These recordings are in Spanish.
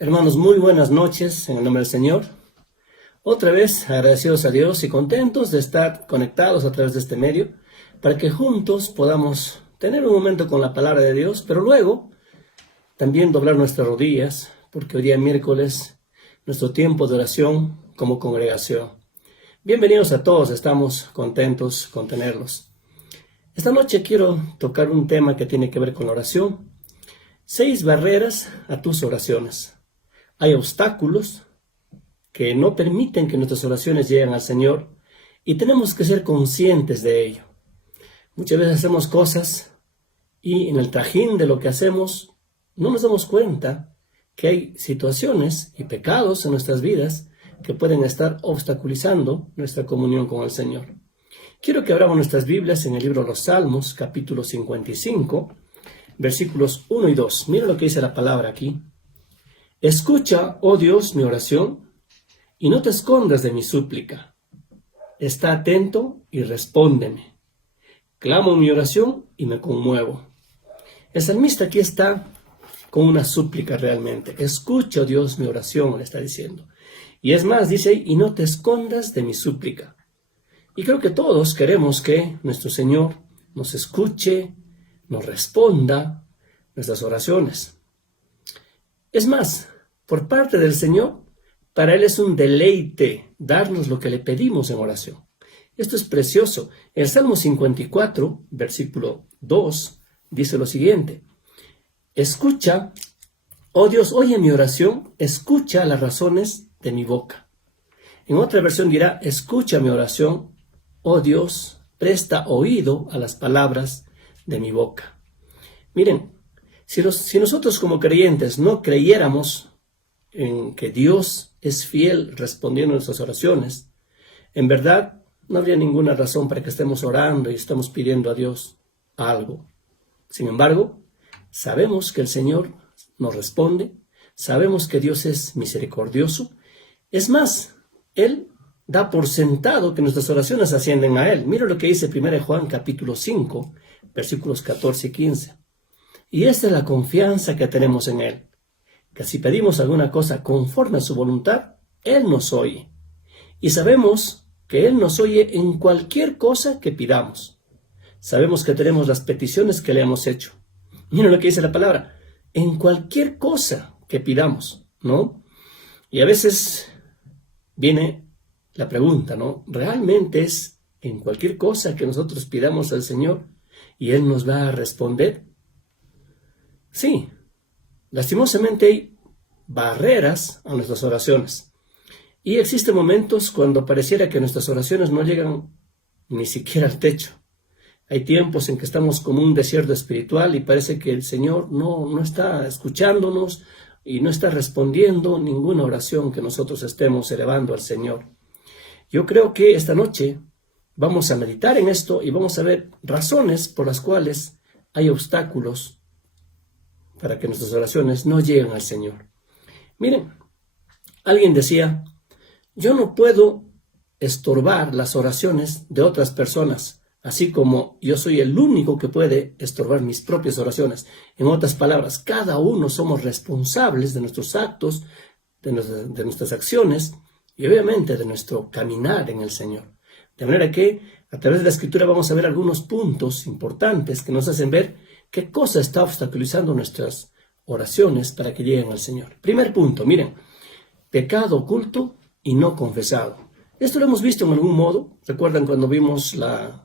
Hermanos, muy buenas noches en el nombre del Señor. Otra vez agradecidos a Dios y contentos de estar conectados a través de este medio para que juntos podamos tener un momento con la palabra de Dios, pero luego también doblar nuestras rodillas, porque hoy día miércoles, nuestro tiempo de oración como congregación. Bienvenidos a todos, estamos contentos con tenerlos. Esta noche quiero tocar un tema que tiene que ver con la oración. 6 barreras a tus oraciones. Hay obstáculos que no permiten que nuestras oraciones lleguen al Señor y tenemos que ser conscientes de ello. Muchas veces hacemos cosas y en el trajín de lo que hacemos no nos damos cuenta que hay situaciones y pecados en nuestras vidas que pueden estar obstaculizando nuestra comunión con el Señor. Quiero que abramos nuestras Biblias en el libro de los Salmos, capítulo 55, versículos 1 y 2. Mira lo que dice la palabra aquí. Escucha, oh Dios, mi oración, y no te escondas de mi súplica. Está atento y respóndeme. Clamo mi oración y me conmuevo. El salmista aquí está con una súplica realmente. Escucha, oh Dios, mi oración, le está diciendo. Y es más, dice, y no te escondas de mi súplica. Y creo que todos queremos que nuestro Señor nos escuche, nos responda nuestras oraciones. Es más, por parte del Señor, para Él es un deleite darnos lo que le pedimos en oración. Esto es precioso. El Salmo 54, versículo 2, dice lo siguiente. Escucha, oh Dios, oye mi oración, escucha las razones de mi boca. En otra versión dirá, escucha mi oración, oh Dios, presta oído a las palabras de mi boca. Miren, si nosotros como creyentes no creyéramos en que Dios es fiel respondiendo a nuestras oraciones, en verdad no habría ninguna razón para que estemos orando y estemos pidiendo a Dios algo. Sin embargo, sabemos que el Señor nos responde, sabemos que Dios es misericordioso. Es más, Él da por sentado que nuestras oraciones ascienden a Él. Mira lo que dice 1 Juan capítulo 5, versículos 14 y 15. Y esta es la confianza que tenemos en Él, que si pedimos alguna cosa conforme a su voluntad, Él nos oye. Y sabemos que Él nos oye en cualquier cosa que pidamos. Sabemos que tenemos las peticiones que le hemos hecho. Miren lo que dice la palabra, en cualquier cosa que pidamos, ¿no? Y a veces viene la pregunta, ¿no? ¿Realmente es en cualquier cosa que nosotros pidamos al Señor y Él nos va a responder? Sí, lastimosamente hay barreras a nuestras oraciones. Y existen momentos cuando pareciera que nuestras oraciones no llegan ni siquiera al techo. Hay tiempos en que estamos como un desierto espiritual y parece que el Señor no está escuchándonos y no está respondiendo ninguna oración que nosotros estemos elevando al Señor. Yo creo que esta noche vamos a meditar en esto y vamos a ver razones por las cuales hay obstáculos para que nuestras oraciones no lleguen al Señor. Miren, alguien decía, yo no puedo estorbar las oraciones de otras personas, así como yo soy el único que puede estorbar mis propias oraciones. En otras palabras, cada uno somos responsables de nuestros actos, de nuestras acciones y obviamente de nuestro caminar en el Señor. De manera que a través de la Escritura vamos a ver algunos puntos importantes que nos hacen ver qué cosa está obstaculizando nuestras oraciones para que lleguen al Señor. Primer punto, miren, pecado oculto y no confesado. Esto lo hemos visto en algún modo. ¿Recuerdan cuando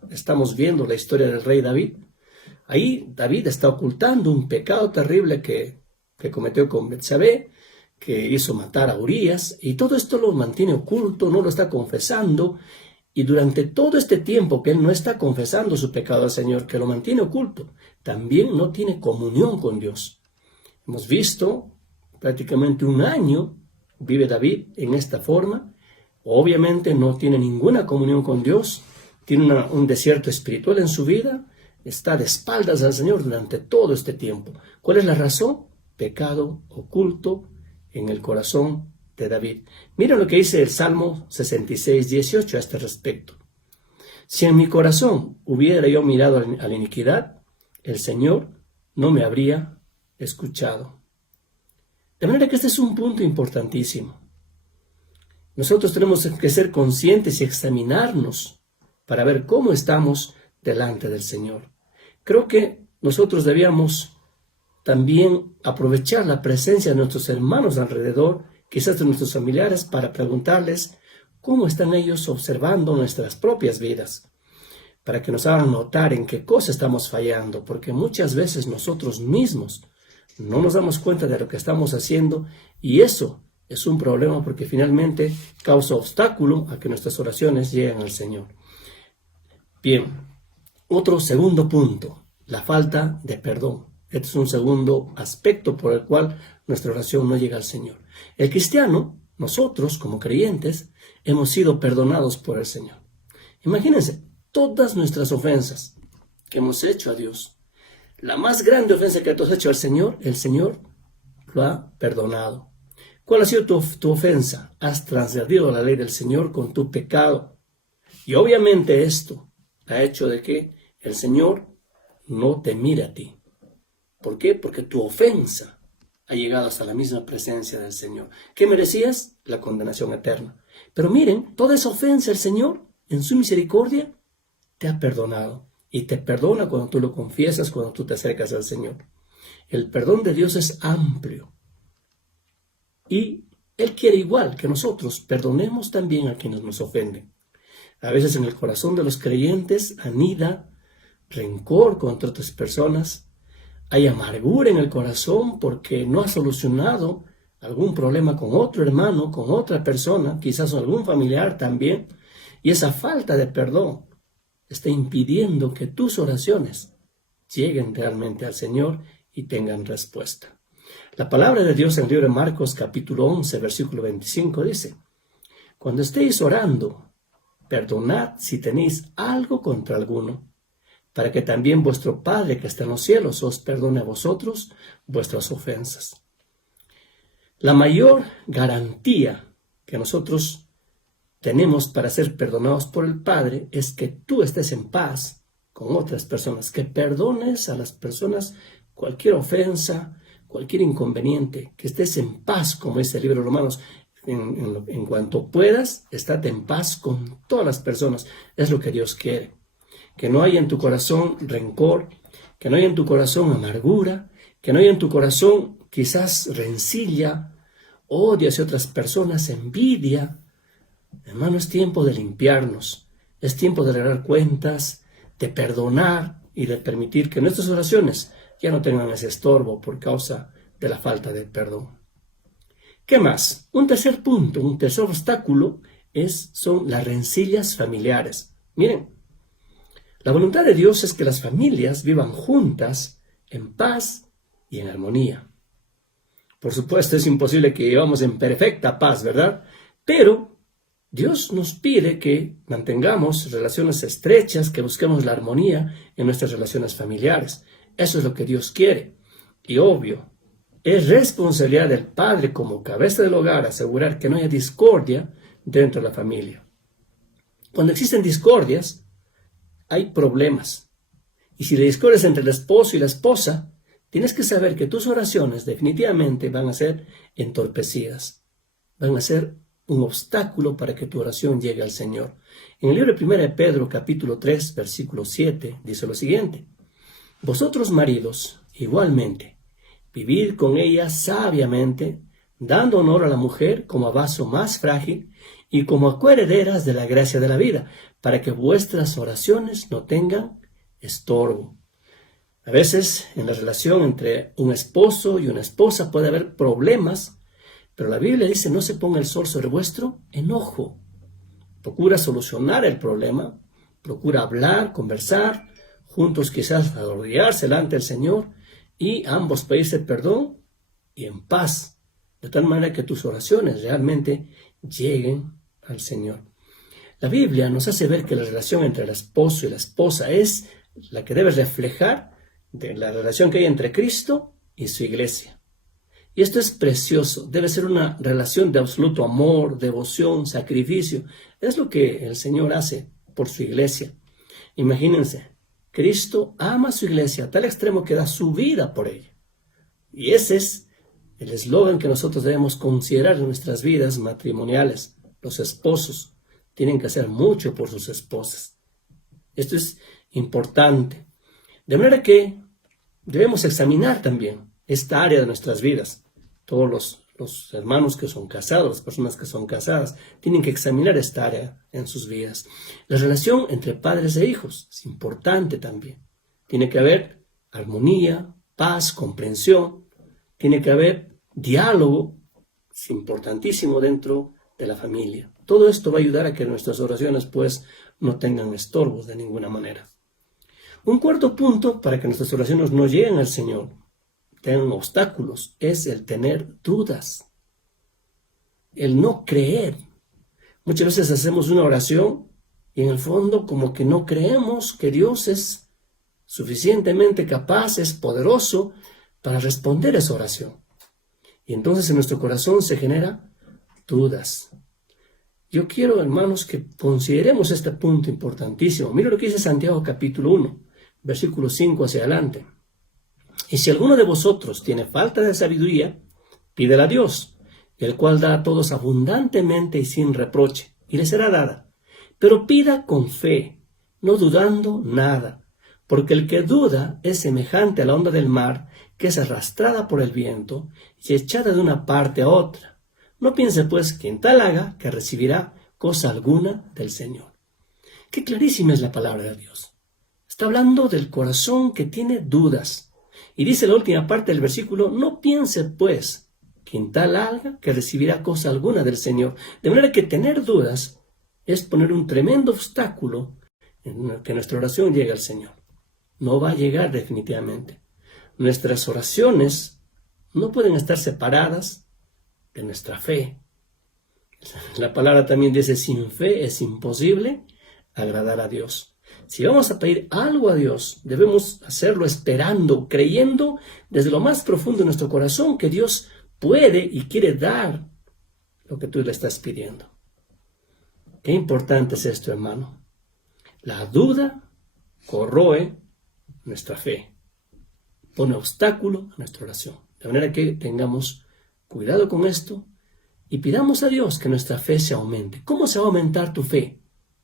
estamos viendo la historia del rey David? Ahí David está ocultando un pecado terrible que cometió con Betsabé, que hizo matar a Urías, y todo esto lo mantiene oculto, no lo está confesando. Y durante todo este tiempo que él no está confesando su pecado al Señor, que lo mantiene oculto, también no tiene comunión con Dios. Hemos visto prácticamente un año vive David en esta forma. Obviamente no tiene ninguna comunión con Dios, tiene un desierto espiritual en su vida, está de espaldas al Señor durante todo este tiempo. ¿Cuál es la razón? Pecado oculto en el corazón de David. Miren lo que dice el Salmo 66, 18 a este respecto. Si en mi corazón hubiera yo mirado a la iniquidad, el Señor no me habría escuchado. De manera que este es un punto importantísimo. Nosotros tenemos que ser conscientes y examinarnos para ver cómo estamos delante del Señor. Creo que nosotros debíamos también aprovechar la presencia de nuestros hermanos alrededor, quizás de nuestros familiares, para preguntarles cómo están ellos observando nuestras propias vidas, para que nos hagan notar en qué cosa estamos fallando, porque muchas veces nosotros mismos no nos damos cuenta de lo que estamos haciendo y eso es un problema porque finalmente causa obstáculo a que nuestras oraciones lleguen al Señor. Bien, otro segundo punto, la falta de perdón. Este es un segundo aspecto por el cual nuestra oración no llega al Señor. El cristiano, nosotros como creyentes, hemos sido perdonados por el Señor. Imagínense, todas nuestras ofensas que hemos hecho a Dios, la más grande ofensa que tú has hecho al Señor, el Señor lo ha perdonado. ¿Cuál ha sido tu ofensa? Has transgredido la ley del Señor con tu pecado. Y obviamente esto ha hecho de que el Señor no te mire a ti. ¿Por qué? Porque tu ofensa ha llegado hasta la misma presencia del Señor. ¿Qué merecías? La condenación eterna. Pero miren, toda esa ofensa el Señor, en su misericordia, te ha perdonado. Y te perdona cuando tú lo confiesas, cuando tú te acercas al Señor. El perdón de Dios es amplio. Y Él quiere igual que nosotros perdonemos también a quienes nos ofenden. A veces en el corazón de los creyentes anida rencor contra otras personas. Hay amargura en el corazón porque no ha solucionado algún problema con otro hermano, con otra persona, quizás algún familiar también. Y esa falta de perdón está impidiendo que tus oraciones lleguen realmente al Señor y tengan respuesta. La palabra de Dios en el libro de Marcos capítulo 11, versículo 25 dice: cuando estéis orando, perdonad si tenéis algo contra alguno, para que también vuestro Padre que está en los cielos os perdone a vosotros vuestras ofensas. La mayor garantía que nosotros tenemos para ser perdonados por el Padre es que tú estés en paz con otras personas, que perdones a las personas cualquier ofensa, cualquier inconveniente, que estés en paz, como dice el libro de Romanos. En cuanto puedas, estate en paz con todas las personas. Es lo que Dios quiere. Que no haya en tu corazón rencor, que no haya en tu corazón amargura, que no haya en tu corazón quizás rencilla, odio hacia otras personas, envidia. Hermano, es tiempo de limpiarnos, es tiempo de arreglar cuentas, de perdonar y de permitir que nuestras oraciones ya no tengan ese estorbo por causa de la falta de perdón. ¿Qué más? Un tercer punto, un tercer obstáculo son las rencillas familiares. Miren, la voluntad de Dios es que las familias vivan juntas en paz y en armonía. Por supuesto, es imposible que vivamos en perfecta paz, ¿verdad? Pero Dios nos pide que mantengamos relaciones estrechas, que busquemos la armonía en nuestras relaciones familiares. Eso es lo que Dios quiere. Y obvio, es responsabilidad del padre como cabeza del hogar asegurar que no haya discordia dentro de la familia. Cuando existen discordias, hay problemas. Y si la discordia es entre el esposo y la esposa, tienes que saber que tus oraciones definitivamente van a ser entorpecidas. Van a ser un obstáculo para que tu oración llegue al Señor. En el libro de 1 de Pedro, capítulo 3, versículo 7, dice lo siguiente: vosotros maridos, igualmente, vivid con ella sabiamente, dando honor a la mujer como a vaso más frágil y como a coherederas de la gracia de la vida, para que vuestras oraciones no tengan estorbo. A veces en la relación entre un esposo y una esposa puede haber problemas, pero la Biblia dice: no se ponga el sol sobre vuestro enojo. Procura solucionar el problema, procura hablar, conversar, juntos quizás arrodillarse delante del Señor y ambos pedirse perdón y en paz, de tal manera que tus oraciones realmente lleguen al Señor. La Biblia nos hace ver que la relación entre el esposo y la esposa es la que debe reflejar de la relación que hay entre Cristo y su iglesia. Y esto es precioso, debe ser una relación de absoluto amor, devoción, sacrificio. Es lo que el Señor hace por su iglesia. Imagínense, Cristo ama a su iglesia a tal extremo que da su vida por ella. Y ese es el eslogan que nosotros debemos considerar en nuestras vidas matrimoniales. Los esposos tienen que hacer mucho por sus esposas. Esto es importante. De manera que debemos examinar también esta área de nuestras vidas. Todos los hermanos que son casados, las personas que son casadas, tienen que examinar esta área en sus vidas. La relación entre padres e hijos es importante también. Tiene que haber armonía, paz, comprensión. Tiene que haber diálogo. Es importantísimo dentro de la familia. Todo esto va a ayudar a que nuestras oraciones pues no tengan estorbos de ninguna manera. Un cuarto punto para que nuestras oraciones no lleguen al Señor, tengan obstáculos, es el tener dudas, el no creer. Muchas veces hacemos una oración y en el fondo como que no creemos que Dios es suficientemente capaz, es poderoso para responder esa oración. Y entonces en nuestro corazón se generan dudas. Yo quiero, hermanos, que consideremos este punto importantísimo. Mira lo que dice Santiago capítulo 1, versículo 5 hacia adelante. Y si alguno de vosotros tiene falta de sabiduría, pídela a Dios, el cual da a todos abundantemente y sin reproche, y le será dada. Pero pida con fe, no dudando nada, porque el que duda es semejante a la onda del mar, que es arrastrada por el viento y echada de una parte a otra. No piense pues quien tal haga que recibirá cosa alguna del Señor. Qué clarísima es la palabra de Dios. Está hablando del corazón que tiene dudas. Y dice la última parte del versículo, no piense pues quien tal haga que recibirá cosa alguna del Señor. De manera que tener dudas es poner un tremendo obstáculo en que nuestra oración llegue al Señor. No va a llegar definitivamente. Nuestras oraciones no pueden estar separadas de nuestra fe. La palabra también dice, sin fe es imposible agradar a Dios. Si vamos a pedir algo a Dios, debemos hacerlo esperando, creyendo desde lo más profundo de nuestro corazón que Dios puede y quiere dar lo que tú le estás pidiendo. Qué importante es esto, hermano. La duda corroe nuestra fe, pone obstáculo a nuestra oración. De manera que tengamos cuidado con esto y pidamos a Dios que nuestra fe se aumente. ¿Cómo se va a aumentar tu fe?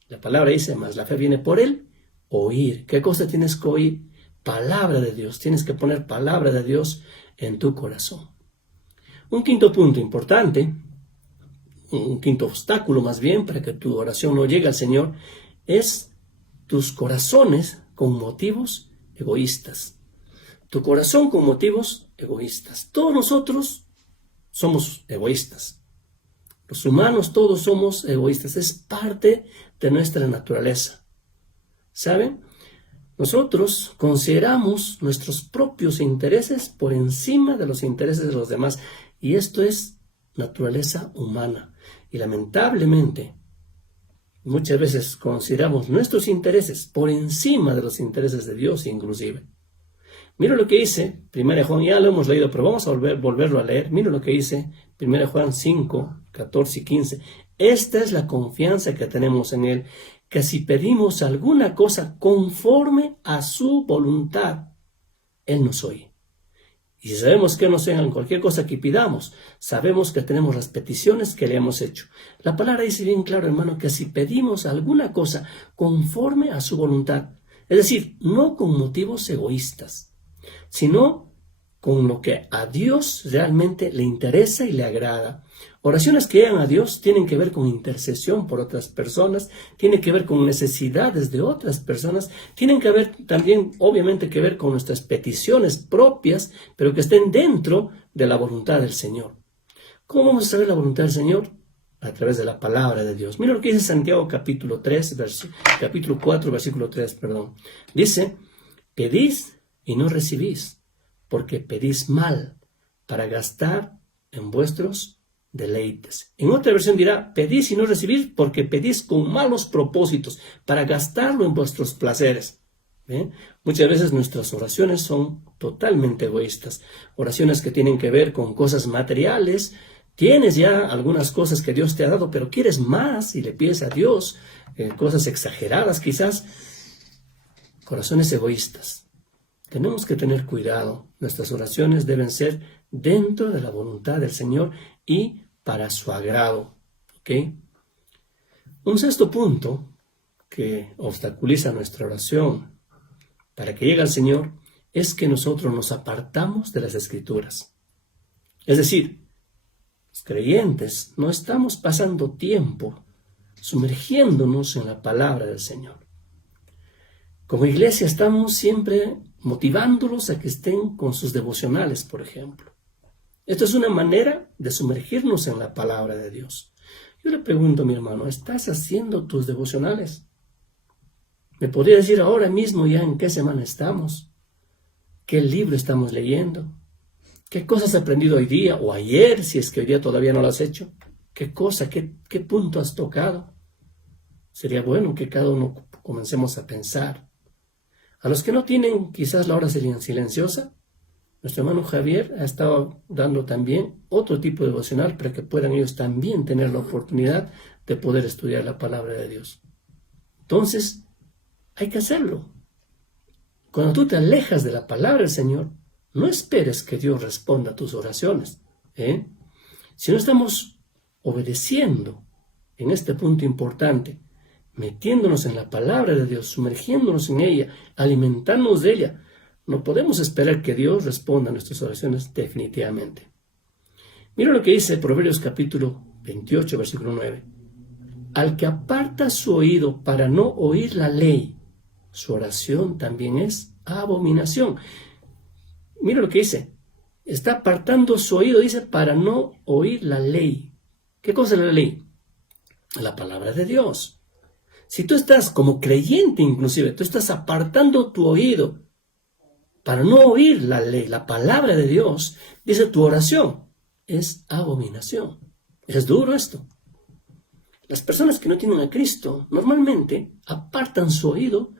La palabra dice, más la fe viene por el oír. ¿Qué cosa tienes que oír? Palabra de Dios. Tienes que poner palabra de Dios en tu corazón. Un quinto punto importante, un quinto obstáculo más bien para que tu oración no llegue al Señor, es tus corazones con motivos egoístas. Tu corazón con motivos egoístas. Todos nosotros somos egoístas. Los humanos todos somos egoístas. Es parte de nuestra naturaleza. ¿Saben? Nosotros consideramos nuestros propios intereses por encima de los intereses de los demás. Y esto es naturaleza humana. Y lamentablemente, muchas veces consideramos nuestros intereses por encima de los intereses de Dios inclusive. Mira lo que dice 1 Juan, ya lo hemos leído, pero vamos a volverlo a leer. Mira lo que dice 1 Juan 5, 14 y 15. Esta es la confianza que tenemos en Él, que si pedimos alguna cosa conforme a su voluntad, Él nos oye. Y si sabemos que nos oyen en cualquier cosa que pidamos, sabemos que tenemos las peticiones que le hemos hecho. La palabra dice bien claro, hermano, que si pedimos alguna cosa conforme a su voluntad, es decir, no con motivos egoístas, sino con lo que a Dios realmente le interesa y le agrada. Oraciones que llegan a Dios tienen que ver con intercesión por otras personas, tienen que ver con necesidades de otras personas, tienen que ver también, obviamente, que ver con nuestras peticiones propias, pero que estén dentro de la voluntad del Señor. ¿Cómo vamos a saber la voluntad del Señor? A través de la palabra de Dios. Mira lo que dice Santiago capítulo 4, versículo 3, Dice, pedís y no recibís, porque pedís mal, para gastar en vuestros deleites. En otra versión dirá, pedís y no recibís, porque pedís con malos propósitos, para gastarlo en vuestros placeres. Muchas veces nuestras oraciones son totalmente egoístas. Oraciones que tienen que ver con cosas materiales. Tienes ya algunas cosas que Dios te ha dado, pero quieres más y le pides a Dios cosas exageradas quizás. Corazones egoístas. tenemos que tener cuidado. Nuestras oraciones deben ser dentro de la voluntad del Señor y para su agrado. ¿Ok? Un sexto punto que obstaculiza nuestra oración para que llegue al Señor es que nosotros nos apartamos de las Escrituras. Es decir, los creyentes no estamos pasando tiempo sumergiéndonos en la palabra del Señor. Como iglesia estamos siempre motivándolos a que estén con sus devocionales, por ejemplo. Esto es una manera de sumergirnos en la palabra de Dios. Yo le pregunto a mi hermano, ¿estás haciendo tus devocionales? ¿Me podría decir ahora mismo ya en qué semana estamos? ¿Qué libro estamos leyendo? ¿Qué cosas has aprendido hoy día o ayer, si es que hoy día todavía no lo has hecho? ¿Qué cosa, qué punto has tocado? Sería bueno que cada uno comencemos a pensar. A los que no tienen quizás la hora silenciosa, nuestro hermano Javier ha estado dando también otro tipo de devocional para que puedan ellos también tener la oportunidad de poder estudiar la palabra de Dios. Entonces, hay que hacerlo. Cuando tú te alejas de la palabra del Señor, no esperes que Dios responda a tus oraciones. Si no estamos obedeciendo en este punto importante, metiéndonos en la palabra de Dios, sumergiéndonos en ella, alimentándonos de ella, no podemos esperar que Dios responda a nuestras oraciones definitivamente. Mira lo que dice Proverbios capítulo 28, versículo 9. Al que aparta su oído para no oír la ley, su oración también es abominación. Mira lo que dice. Está apartando su oído, dice, para no oír la ley. ¿Qué cosa es la ley? La palabra de Dios. Si tú estás como creyente inclusive, tú estás apartando tu oído para no oír la ley, la palabra de Dios, dice tu oración es abominación. Es duro esto. Las personas que no tienen a Cristo normalmente apartan su oído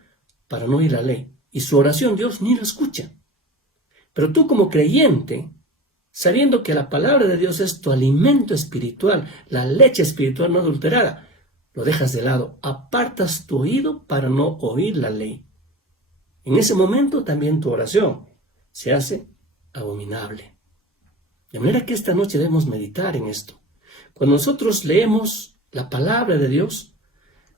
para no oír la ley y su oración Dios ni lo escucha. Pero tú como creyente, sabiendo que la palabra de Dios es tu alimento espiritual, la leche espiritual no adulterada, lo dejas de lado, apartas tu oído para no oír la ley. En ese momento también tu oración se hace abominable. De manera que esta noche debemos meditar en esto. Cuando nosotros leemos la palabra de Dios,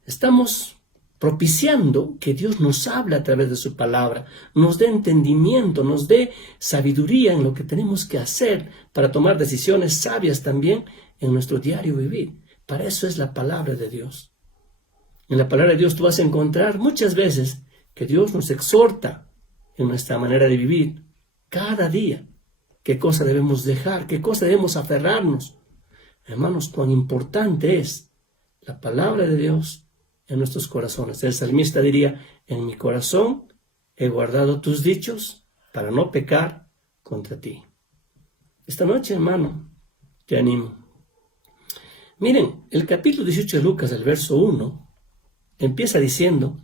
estamos propiciando que Dios nos hable a través de su palabra, nos dé entendimiento, nos dé sabiduría en lo que tenemos que hacer para tomar decisiones sabias también en nuestro diario vivir. Para eso es la palabra de Dios. En la palabra de Dios tú vas a encontrar muchas veces que Dios nos exhorta en nuestra manera de vivir cada día. ¿Qué cosa debemos dejar? ¿Qué cosa debemos aferrarnos? Hermanos, cuán importante es la palabra de Dios en nuestros corazones. El salmista diría, en mi corazón he guardado tus dichos para no pecar contra ti. Esta noche, hermano, te animo. Miren, el capítulo 18 de Lucas, el verso 1, empieza diciendo,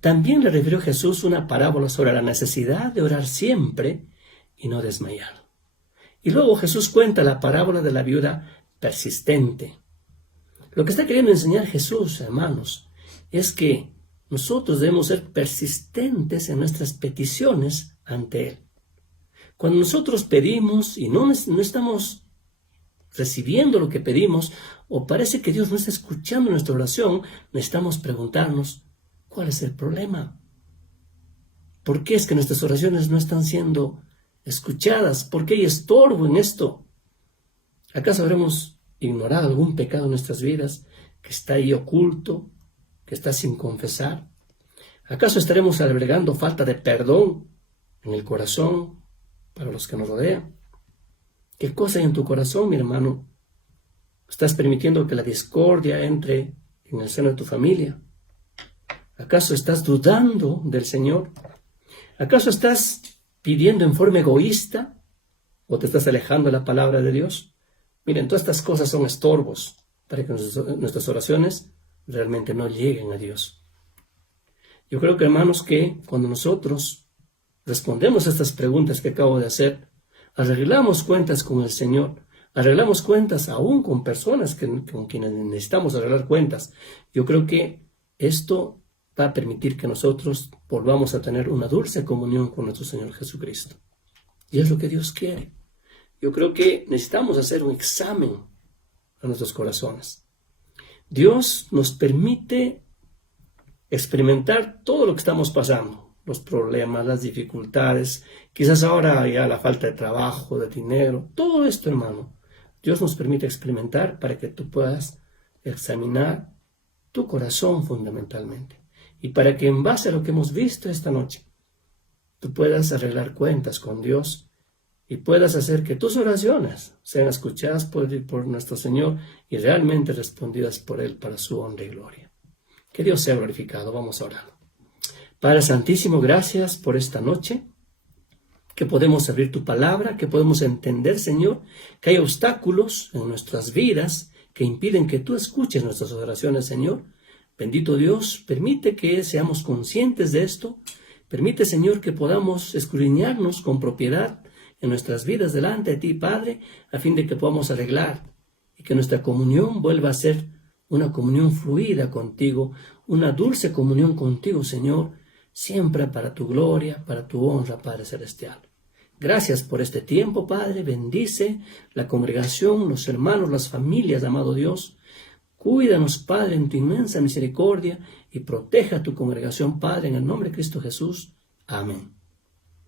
también le refirió Jesús una parábola sobre la necesidad de orar siempre y no desmayar. Y luego Jesús cuenta la parábola de la viuda persistente. Lo que está queriendo enseñar Jesús, hermanos, es que nosotros debemos ser persistentes en nuestras peticiones ante Él. Cuando nosotros pedimos y no estamos recibiendo lo que pedimos, o parece que Dios no está escuchando nuestra oración, necesitamos preguntarnos, ¿cuál es el problema? ¿Por qué es que nuestras oraciones no están siendo escuchadas? ¿Por qué hay estorbo en esto? ¿Acaso habremos ignorado algún pecado en nuestras vidas que está ahí oculto, que está sin confesar? ¿Acaso estaremos albergando falta de perdón en el corazón para los que nos rodean? ¿Qué cosa hay en tu corazón, mi hermano? ¿Estás permitiendo que la discordia entre en el seno de tu familia? ¿Acaso estás dudando del Señor? ¿Acaso estás pidiendo en forma egoísta o te estás alejando de la palabra de Dios? Miren, todas estas cosas son estorbos para que nuestras oraciones realmente no lleguen a Dios. Yo creo que, hermanos, que cuando nosotros respondemos a estas preguntas que acabo de hacer, arreglamos cuentas con el Señor, arreglamos cuentas aún con personas con quienes necesitamos arreglar cuentas. Yo creo que esto va a permitir que nosotros volvamos a tener una dulce comunión con nuestro Señor Jesucristo. Y es lo que Dios quiere. Yo creo que necesitamos hacer un examen a nuestros corazones. Dios nos permite experimentar todo lo que estamos pasando, los problemas, las dificultades, quizás ahora ya la falta de trabajo, de dinero, todo esto, hermano. Dios nos permite experimentar para que tú puedas examinar tu corazón fundamentalmente y para que en base a lo que hemos visto esta noche, tú puedas arreglar cuentas con Dios y puedas hacer que tus oraciones sean escuchadas por nuestro Señor y realmente respondidas por Él para su honra y gloria. Que Dios sea glorificado. Vamos a orar. Padre Santísimo, gracias por esta noche, que podemos abrir tu palabra, que podemos entender, Señor, que hay obstáculos en nuestras vidas que impiden que tú escuches nuestras oraciones, Señor. Bendito Dios, permite que seamos conscientes de esto. Permite, Señor, que podamos escudriñarnos con propiedad en nuestras vidas delante de ti, Padre, a fin de que podamos arreglar y que nuestra comunión vuelva a ser una comunión fluida contigo, una dulce comunión contigo, Señor, siempre para tu gloria, para tu honra, Padre Celestial. Gracias por este tiempo, Padre. Bendice la congregación, los hermanos, las familias, amado Dios. Cuídanos, Padre, en tu inmensa misericordia y proteja a tu congregación, Padre, en el nombre de Cristo Jesús. Amén.